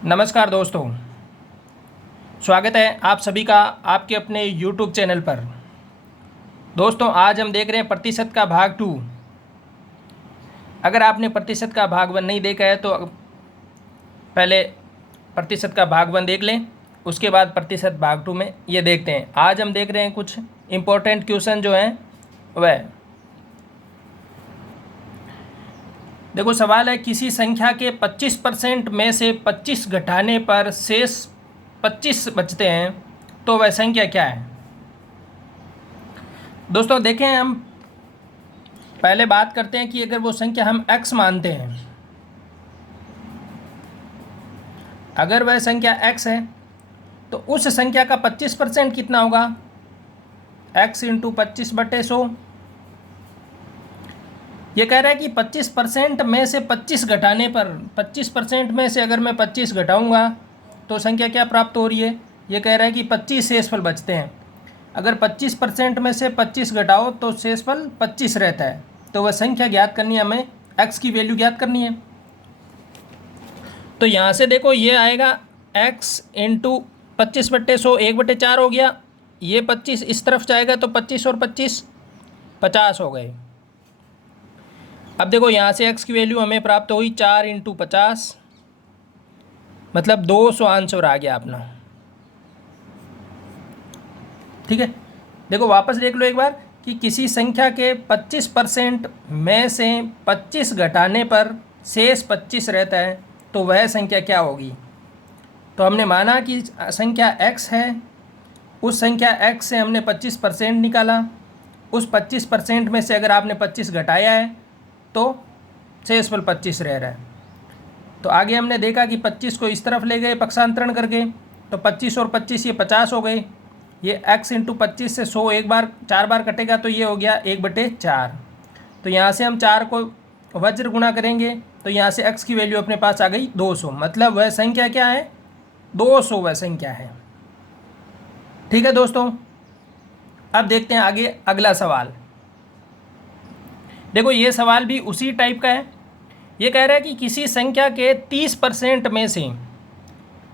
नमस्कार दोस्तों, स्वागत है आप सभी का आपके अपने YouTube चैनल पर। दोस्तों, आज हम देख रहे हैं प्रतिशत का भाग 2। अगर आपने प्रतिशत का भाग 1 नहीं देखा है तो पहले प्रतिशत का भाग 1 देख लें, उसके बाद प्रतिशत भाग 2 में ये देखते हैं। आज हम देख रहे हैं कुछ इम्पोर्टेंट क्वेश्चन जो हैं वह देखो। सवाल है, किसी संख्या के 25% में से 25 घटाने पर शेष 25 बचते हैं तो वह संख्या क्या है। दोस्तों देखें, हम पहले बात करते हैं कि अगर वो संख्या हम x मानते हैं, अगर वह संख्या x है तो उस संख्या का 25% कितना होगा, x × 25/100। ये कह रहा है कि 25% में से 25 घटाने पर, 25% में से अगर मैं 25 घटाऊंगा तो संख्या क्या प्राप्त हो रही है। ये कह रहा है कि 25 शेषफल बचते हैं। अगर 25% में से 25 घटाओ तो शेषफल 25 रहता है। तो वह संख्या ज्ञात करनी है, हमें x की वैल्यू ज्ञात करनी है। तो यहाँ से देखो, ये आएगा x × 25/100 1/4 हो गया। ये 25 इस तरफ जाएगा तो 25 और 25 50 हो गए। अब देखो, यहाँ से x की वैल्यू हमें प्राप्त हुई 4 × 50, मतलब 200 आंसर आ गया अपना। ठीक है, देखो वापस देख लो एक बार कि किसी संख्या के 25% में से 25 घटाने पर शेष 25 रहता है तो वह संख्या क्या होगी। तो हमने माना कि संख्या x है, उस संख्या x से हमने 25% निकाला। उस 25% में से अगर आपने 25 घटाया है तो शेषफल 25 रह रहा है। तो आगे हमने देखा कि 25 को इस तरफ ले गए पक्षांतरण करके, तो 25 और 25 ये 50 हो गए। ये x × 25 से 100 एक बार 4 बार कटेगा तो ये हो गया 1/4। तो यहाँ से हम 4 को वज्र गुणा करेंगे तो यहाँ से x की वैल्यू अपने पास आ गई 200, मतलब वह संख्या क्या है, 200 वह संख्या है। ठीक है दोस्तों, अब देखते हैं आगे अगला सवाल। देखो, ये सवाल भी उसी टाइप का है। ये कह रहा है कि किसी संख्या के 30% में से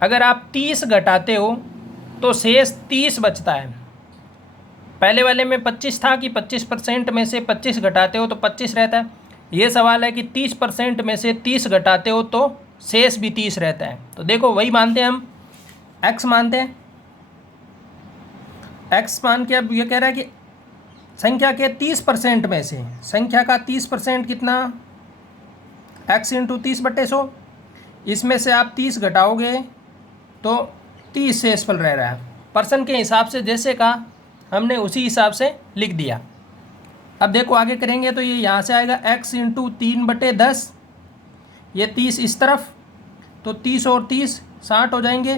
अगर आप 30 घटाते हो तो शेष 30 बचता है। पहले वाले में 25 था कि 25% में से 25 घटाते हो तो 25 रहता है। ये सवाल है कि 30% में से 30 घटाते हो तो शेष भी 30 रहता है। तो देखो, वही मानते हैं हम, x मानते हैं। x मान के अब ये कह रहा है कि संख्या के 30% में से, संख्या का 30% कितना, x × 30/100। इसमें से आप 30 घटाओगे तो 30 शेषफल रह रहा है। पर्सन के हिसाब से जैसे कहा हमने उसी हिसाब से लिख दिया। अब देखो आगे करेंगे तो ये यहाँ से आएगा x × 3/10। ये 30 इस तरफ, तो 30 और 30 60 हो जाएंगे।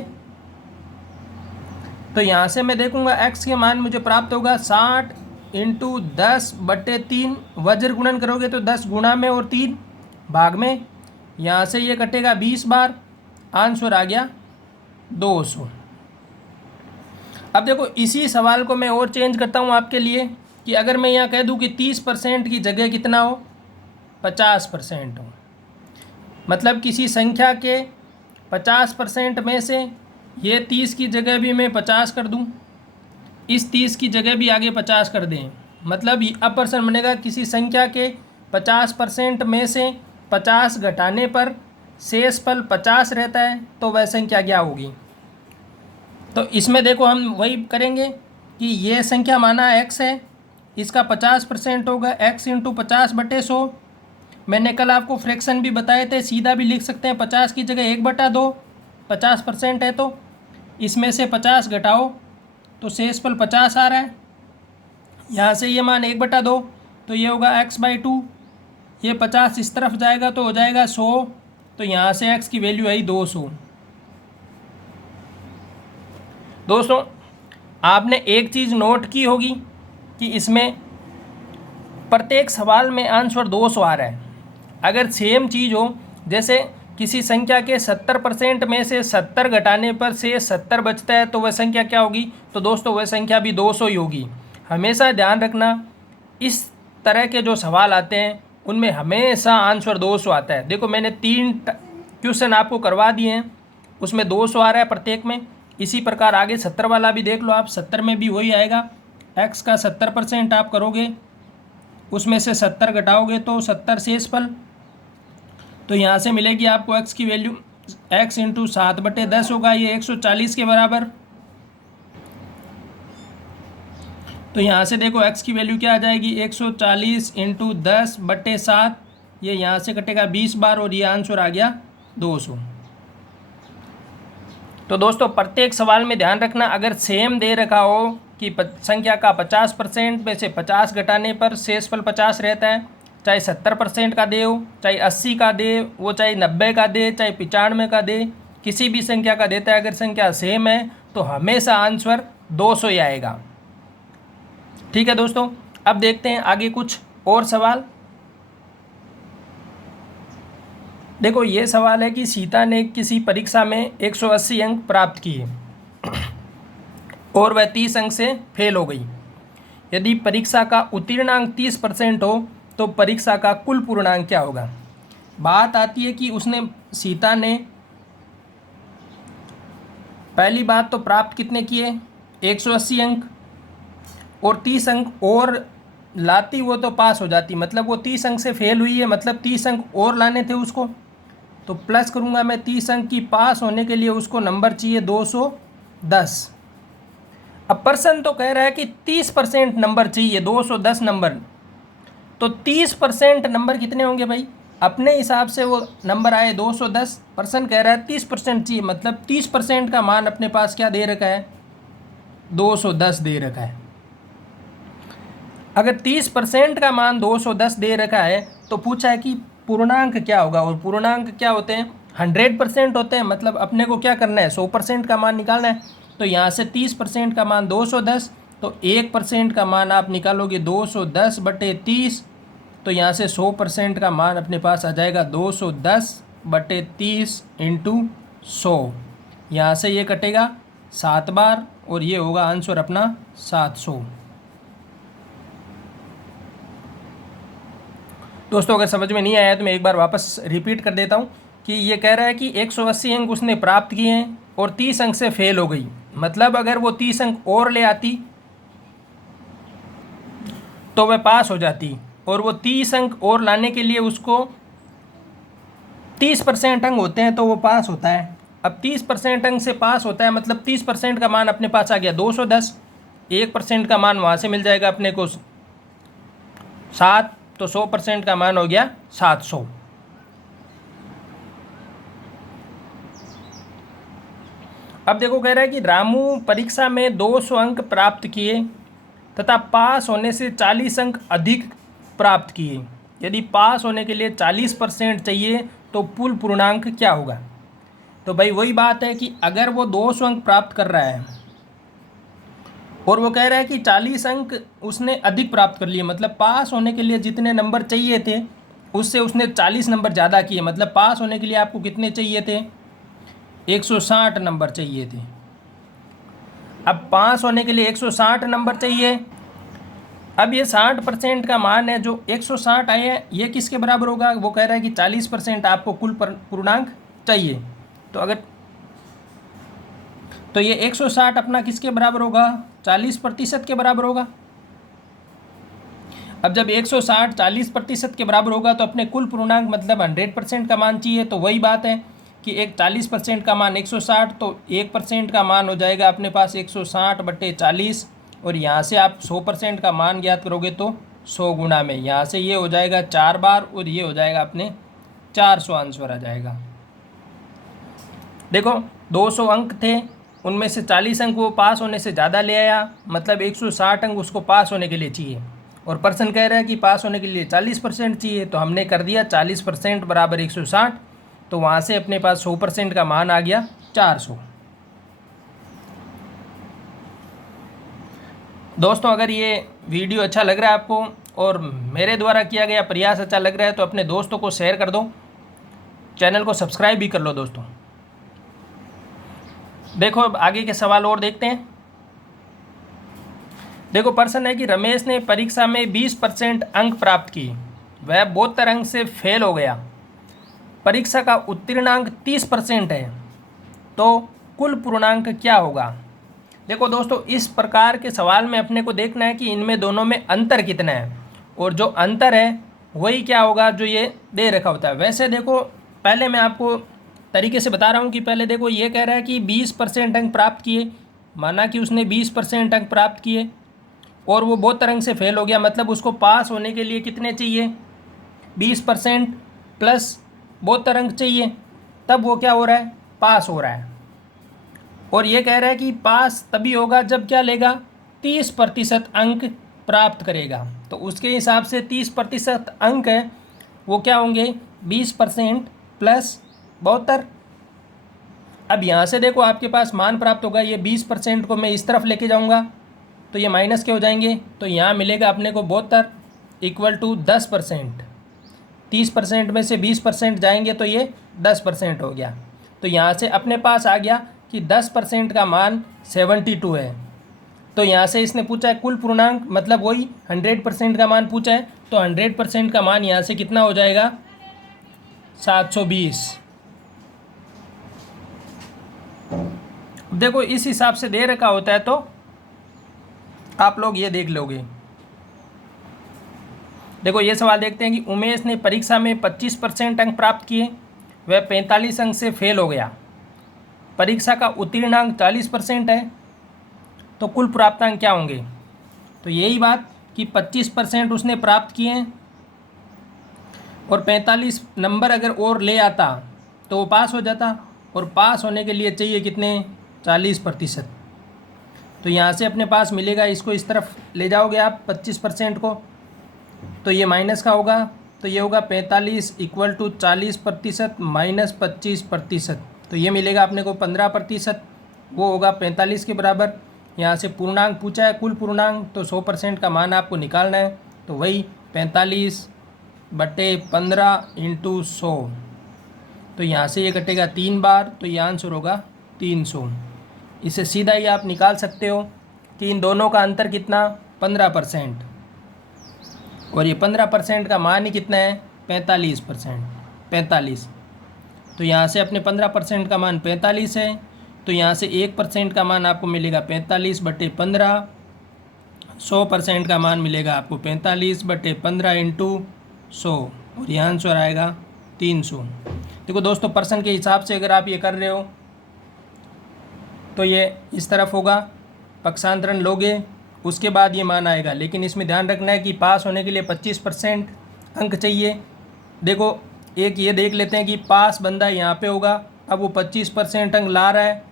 तो यहाँ से मैं देखूँगा x के मान मुझे प्राप्त होगा 60 × 10/3। वज्र गुणन करोगे तो 10 गुणा में और 3 भाग में। यहाँ से ये कटेगा 20 बार, आंसर आ गया 200। अब देखो, इसी सवाल को मैं और चेंज करता हूँ आपके लिए कि अगर मैं यहाँ कह दूँ कि 30% की जगह कितना हो, 50% हो। मतलब किसी संख्या के 50% में से ये 30 की जगह भी मैं 50 कर दूँ, इस 30 की जगह भी आगे 50 कर दें। मतलब अब पर्सन बनेगा किसी संख्या के 50% में से 50 घटाने पर शेषफल 50 रहता है तो वह संख्या क्या होगी। तो इसमें देखो हम वही करेंगे कि ये संख्या माना x है, इसका 50% होगा x × 50/100। मैंने कल आपको फ्रैक्शन भी बताए थे, सीधा भी लिख सकते हैं। 50 की जगह 1/2, 50% है तो इसमें से 50 घटाओ तो शेषफल 50 आ रहा है। यहाँ से ये मान 1/2 तो ये होगा x/2। ये 50 इस तरफ जाएगा तो हो जाएगा 100। तो यहाँ से x की वैल्यू आई 200। दोस्तों, आपने एक चीज़ नोट की होगी कि इसमें प्रत्येक सवाल में आंसर 200 आ रहा है। अगर सेम चीज़ हो, जैसे किसी संख्या के 70% में से 70 घटाने पर से 70 बचता है तो वह संख्या क्या होगी। तो दोस्तों, वह संख्या भी 200 ही होगी। हमेशा ध्यान रखना, इस तरह के जो सवाल आते हैं उनमें हमेशा आंसर 200 आता है। देखो, मैंने 3 क्वेश्चन आपको करवा दिए हैं। उसमें 200 आ रहा है प्रत्येक में। इसी प्रकार आगे 70 वाला भी देख लो आप, 70 में भी वही आएगा। x का 70% आप करोगे, उसमें से 70 घटाओगे तो 70 शेषफल। तो यहाँ से मिलेगी आपको x की वैल्यू, x इंटू 7/10 होगा, ये 140 के बराबर। तो यहाँ से देखो x की वैल्यू क्या आ जाएगी, 140 इंटू 10/7, ये यहाँ से कटेगा 20 बार और ये आंसर आ गया 200। तो दोस्तों प्रत्येक सवाल में ध्यान रखना, अगर सेम दे रखा हो कि संख्या का 50% में से 50 घटाने पर शेषफल 50 रहता है, चाहे 70% का दे हो, चाहे 80 का दे, वो चाहे 90 का दे, चाहे 95 का दे, किसी भी संख्या का देता है, अगर संख्या सेम है तो हमेशा आंसर 200 ही आएगा। ठीक है दोस्तों, अब देखते हैं आगे कुछ और सवाल। देखो ये सवाल है कि सीता ने किसी परीक्षा में 180 अंक प्राप्त किए और वह 30 अंक से फेल हो गई। यदि परीक्षा का उत्तीर्णांक 30% हो तो परीक्षा का कुल पूर्णांक क्या होगा। बात आती है कि सीता ने पहली बात तो प्राप्त कितने किए, 180 अंक, और 30 अंक और लाती वो तो पास हो जाती, मतलब वो 30 अंक से फेल हुई है, मतलब 30 अंक और लाने थे उसको। तो प्लस करूँगा मैं 30 अंक की, पास होने के लिए उसको नंबर चाहिए 210। अब प्रश्न तो कह रहा है कि 30% नंबर चाहिए, 210 नंबर। तो 30% नंबर कितने होंगे भाई, अपने हिसाब से वो नंबर आए 210। प्रश्न कह रहा है 30% चाहिए, मतलब 30% का मान अपने पास क्या दे रखा है, 210 दे रखा है। अगर 30% का मान 210 दे रखा है तो पूछा है कि पूर्णांक क्या होगा, और पूर्णांक क्या होते हैं, 100% होते हैं, मतलब अपने को क्या करना है, 100% का मान निकालना है। तो यहाँ से 30% का मान 210, तो 1% का मान आप निकालोगे 210/30, तो यहाँ से 100% का मान अपने पास आ जाएगा 210/30 इंटू 100। यहाँ से ये कटेगा 7 बार और ये होगा आंसर अपना 700। दोस्तों अगर समझ में नहीं आया तो मैं एक बार वापस रिपीट कर देता हूँ कि ये कह रहा है कि 180 अंक उसने प्राप्त किए हैं और 30 अंक से फेल हो गई, मतलब अगर वो 30 अंक और ले आती तो वह पास हो जाती, और वो 30 अंक और लाने के लिए उसको 30% अंक होते हैं तो वो पास होता है। अब 30% अंक से पास होता है, मतलब 30% का मान अपने पास आ गया 210, 1% का मान वहाँ से मिल जाएगा अपने को 7, तो 100% का मान हो गया 700। अब देखो कह रहा है कि रामू परीक्षा में 200 अंक प्राप्त किए तथा पास होने से 40 अंक अधिक प्राप्त किए। यदि पास होने के लिए 40% चाहिए तो कुल पूर्णांक क्या होगा। तो भाई वही बात है कि अगर वो 200 अंक प्राप्त कर रहा है और वो कह रहा है कि 40 अंक उसने अधिक प्राप्त कर लिए, मतलब पास होने के लिए जितने नंबर चाहिए थे उससे उसने 40 नंबर ज़्यादा किए, मतलब पास होने के लिए आपको कितने चाहिए थे, 160 नंबर चाहिए थे। अब पास होने के लिए 160 नंबर चाहिए। अब ये 60% का मान है जो 160 आए हैं, ये किसके बराबर होगा, वो कह रहा है कि 40% आपको कुल पूर्णांक चाहिए। तो अगर तो ये 160 अपना किसके बराबर होगा, 40% के बराबर होगा। अब जब 160 40% के बराबर होगा तो अपने कुल पूर्णांक मतलब 100% का मान चाहिए। तो वही बात है कि एक 40% का मान 160, तो 1% का मान हो जाएगा अपने पास 160/40, और यहाँ से आप 100% का मान ज्ञात करोगे तो 100 गुना में, यहाँ से ये हो जाएगा 4 बार और ये हो जाएगा अपने 400 आंसर आ जाएगा। देखो 200 अंक थे, उनमें से 40 अंक वो पास होने से ज़्यादा ले आया, मतलब 160 अंक उसको पास होने के लिए चाहिए, और प्रश्न कह रहा है कि पास होने के लिए 40% चाहिए। तो हमने कर दिया 40% बराबर 160, तो वहाँ से अपने पास 100% का मान आ गया 400। दोस्तों अगर ये वीडियो अच्छा लग रहा है आपको और मेरे द्वारा किया गया प्रयास अच्छा लग रहा है तो अपने दोस्तों को शेयर कर दो, चैनल को सब्सक्राइब भी कर लो दोस्तों। देखो अब आगे के सवाल और देखते हैं। देखो प्रश्न है कि रमेश ने परीक्षा में 20% अंक प्राप्त किए, वह 72 अंक से फेल हो गया। परीक्षा का उत्तीर्णांक 30% है, तो कुल पूर्णांक क्या होगा। देखो दोस्तों, इस प्रकार के सवाल में अपने को देखना है कि इनमें दोनों में अंतर कितना है, और जो अंतर है वही क्या होगा जो ये दे रखा होता है। वैसे देखो, पहले मैं आपको तरीके से बता रहा हूँ कि पहले देखो, ये कह रहा है कि 20% अंक प्राप्त किए, माना कि उसने 20% अंक प्राप्त किए और वो बहुत तरंग से फेल हो गया, मतलब उसको पास होने के लिए कितने चाहिए, 20% प्लस बहुत तरंग चाहिए, तब वो क्या हो रहा है, पास हो रहा है। और ये कह रहा है कि पास तभी होगा जब क्या लेगा, 30% अंक प्राप्त करेगा। तो उसके हिसाब से 30% अंक है वो क्या होंगे, 20% प्लस 72। अब यहाँ से देखो आपके पास मान प्राप्त होगा, ये 20% को मैं इस तरफ लेके जाऊँगा तो ये माइनस के हो जाएंगे, तो यहाँ मिलेगा अपने को 72 इक्वल टू 10%। 30% में से 20% जाएंगे तो ये 10% हो गया। तो यहाँ से अपने पास आ गया कि 10% का मान 72 है। तो यहाँ से इसने पूछा है कुल पूर्णांक, मतलब वही 100% का मान पूछा है, तो 100% का मान यहाँ से कितना हो जाएगा, 720। देखो इस हिसाब से दे रखा होता है तो आप लोग ये देख लोगे। देखो ये सवाल देखते हैं कि उमेश ने परीक्षा में 25% अंक प्राप्त किए, वह 45 अंक से फेल हो गया, परीक्षा का उत्तीर्णांक 40% है, तो कुल प्राप्तांक क्या होंगे। तो यही बात कि 25% उसने प्राप्त किए हैं और 45 नंबर अगर और ले आता तो वो पास हो जाता, और पास होने के लिए चाहिए कितने, 40%। तो यहाँ से अपने पास मिलेगा, इसको इस तरफ ले जाओगे आप 25% को, तो ये माइनस का होगा, तो ये होगा 45 इक्वल टू 40% माइनस 25%, तो ये मिलेगा अपने को 15%, वो होगा 45 के बराबर। यहाँ से पूर्णांक पूछा है कुल पूर्णांक, तो 100% का मान आपको निकालना है, तो वही 45/15 इंटू 100, तो यहाँ से ये कटेगा 3 बार, तो ये आंसर होगा 300। इसे सीधा ही आप निकाल सकते हो कि इन दोनों का अंतर कितना, 15%, और ये 15% का मान ही कितना है, 45%। तो यहाँ से अपने 15% का मान 45 है, तो यहाँ से 1% का मान आपको मिलेगा 45/15, 100% का मान मिलेगा आपको 45/15 इंटू 100, और यहाँ आंसर आएगा 300। देखो दोस्तों, परसेंट के हिसाब से अगर आप ये कर रहे हो तो ये इस तरफ होगा, पक्षांतरण लोगे उसके बाद ये मान आएगा, लेकिन इसमें ध्यान रखना है कि पास होने के लिए 25% अंक चाहिए। देखो एक ये देख लेते हैं कि पास बंदा यहाँ पे होगा, अब वो 25% अंक ला रहा है,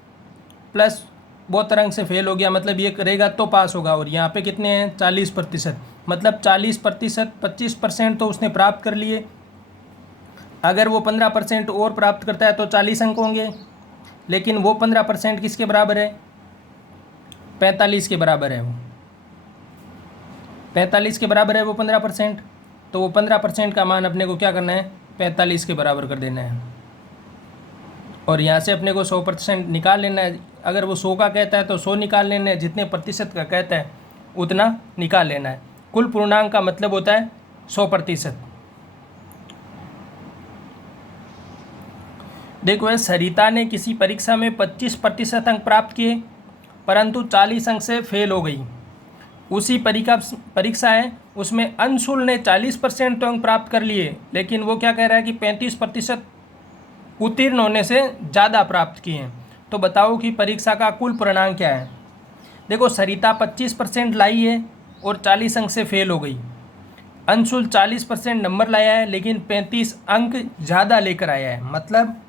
प्लस बहुत तरंग से फेल हो गया, मतलब ये करेगा तो पास होगा, और यहाँ पे कितने हैं, 40%, मतलब 40%, 25% तो उसने प्राप्त कर लिए। अगर वो 15% और प्राप्त करता है तो 40 अंक होंगे, लेकिन वो 15% किसके बराबर है, 45 के बराबर है, वो 45 के बराबर है वो 15%, तो वो 15% का मान अपने को क्या करना है, 45 के बराबर कर देना है, और यहाँ से अपने को 100% निकाल लेना है। अगर वो 100 का कहता है तो 100 निकाल लेना है, जितने प्रतिशत का कहता है उतना निकाल लेना है। कुल पूर्णांक का मतलब होता है 100%। देखो सरिता ने किसी परीक्षा में 25% अंक प्राप्त किए परंतु 40 अंक से फेल हो गई। उसी परीक्षा है उसमें अंशुल ने 40% तो अंक प्राप्त कर लिए, लेकिन वो क्या कह रहा है कि 35% उत्तीर्ण होने से ज़्यादा प्राप्त किए हैं। तो बताओ कि परीक्षा का कुल परिणाम क्या है। देखो सरिता 25% लाई है और 40 अंक से फेल हो गई। अंशुल 40% नंबर लाया है लेकिन 35 अंक ज़्यादा लेकर आया है। मतलब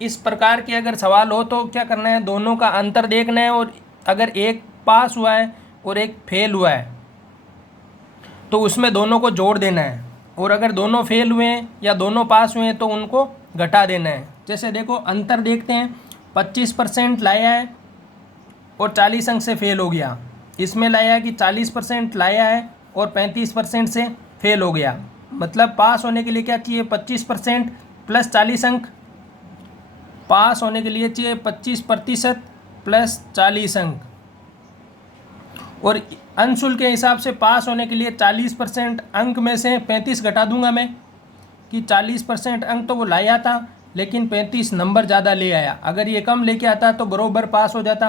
इस प्रकार के अगर सवाल हो तो क्या करना है, दोनों का अंतर देखना है, और अगर एक पास हुआ है और एक फेल हुआ है तो उसमें दोनों को जोड़ देना है, और अगर दोनों फेल हुए हैं या दोनों पास हुए हैं तो उनको घटा देना है। जैसे देखो अंतर देखते हैं, 25% लाया है और 40 अंक से फेल हो गया। इसमें लाया है कि 40% लाया है और 35% से फेल हो गया। मतलब पास होने के लिए क्या चाहिए, 25% प्लस 40 अंक। पास होने के लिए चाहिए 25% प्लस 40 अंक, और अंशुल के हिसाब से पास होने के लिए 40% अंक में से 35 घटा दूंगा मैं, कि 40% अंक तो वो लाया था लेकिन 35 नंबर ज़्यादा ले आया। अगर ये कम लेके आता तो बरोबर पास हो जाता,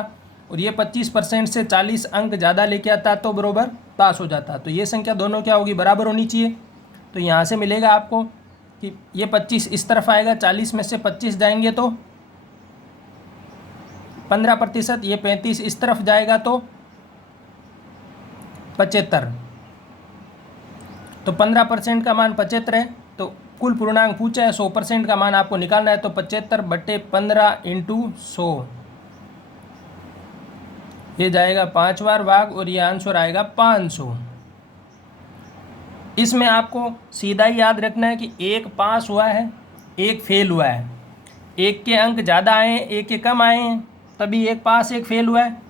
और ये 25% से 40 अंक ज़्यादा लेके आता तो बरोबर पास हो जाता। तो ये संख्या दोनों क्या होगी, बराबर होनी चाहिए। तो यहाँ से मिलेगा आपको कि ये 25 इस तरफ आएगा, 40 में से 25 जाएंगे तो 15%, ये 35 इस तरफ जाएगा तो 75। तो 15% का मान 75 है। तो कुल पूर्णांक पूछा है, 100% का मान आपको निकालना है। तो 75/15 × 100, ये जाएगा 5 बार भाग, और ये आंसर आएगा 500। इसमें आपको सीधा ही याद रखना है कि एक पास हुआ है, एक फेल हुआ है। एक के अंक ज़्यादा आए हैं, एक के कम आए हैं, तभी एक पास एक फेल हुआ है।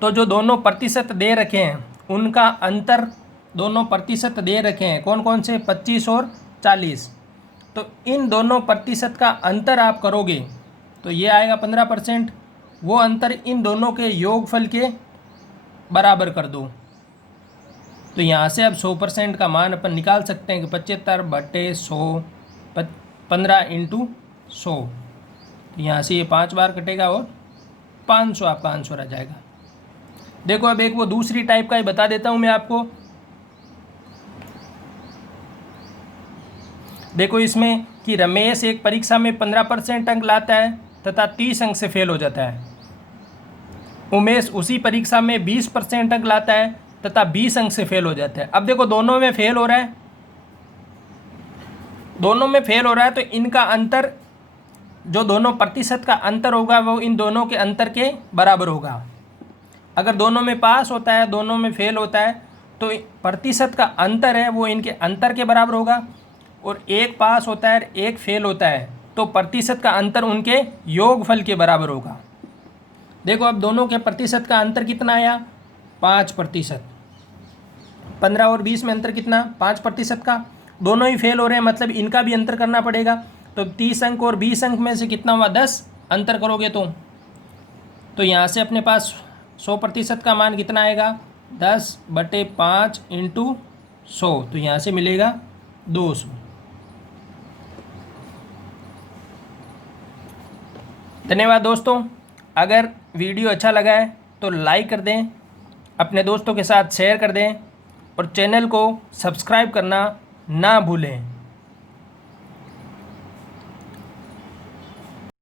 तो जो दोनों प्रतिशत दे रखे हैं उनका अंतर, दोनों प्रतिशत दे रखे हैं कौन कौन से, 25 और 40। तो इन दोनों प्रतिशत का अंतर आप करोगे तो ये आएगा 15%। वो अंतर इन दोनों के योगफल के बराबर कर दो। तो यहाँ से अब 100% का मान अपन निकाल सकते हैं कि 75/100, 15 × 100। तो यहाँ से ये 5 बार कटेगा और 500 आपका आंसर आ जाएगा। देखो अब एक वो दूसरी टाइप का ही बता देता हूँ मैं आपको। देखो इसमें कि रमेश एक परीक्षा में 15% अंक लाता है तथा 30 अंक से फेल हो जाता है। उमेश उसी परीक्षा में 20% अंक लाता है तथा 20 अंक से फेल हो जाता है। अब देखो दोनों में फेल हो रहा है, दोनों में फेल हो रहा है, तो इनका अंतर, जो दोनों प्रतिशत का अंतर होगा वो इन दोनों के अंतर के बराबर होगा। अगर दोनों में पास होता है, दोनों में फेल होता है, तो प्रतिशत का अंतर है वो इनके अंतर के बराबर होगा। और एक पास होता है, एक फेल होता है, तो प्रतिशत का अंतर उनके योगफल के बराबर होगा। देखो अब दोनों के प्रतिशत का अंतर कितना आया, 5%। 15 और 20 में अंतर कितना, 5% का। दोनों ही फेल हो रहे हैं, मतलब इनका भी अंतर करना पड़ेगा। तो 30 अंक और 20 अंक में से कितना हुआ, 10 अंतर करोगे तो यहाँ से अपने पास 100% का मान कितना आएगा, 10/5 × 100। तो यहाँ से मिलेगा 200। धन्यवाद दोस्तों। अगर वीडियो अच्छा लगा है तो लाइक कर दें, अपने दोस्तों के साथ शेयर कर दें, और चैनल को सब्सक्राइब करना ना भूलें।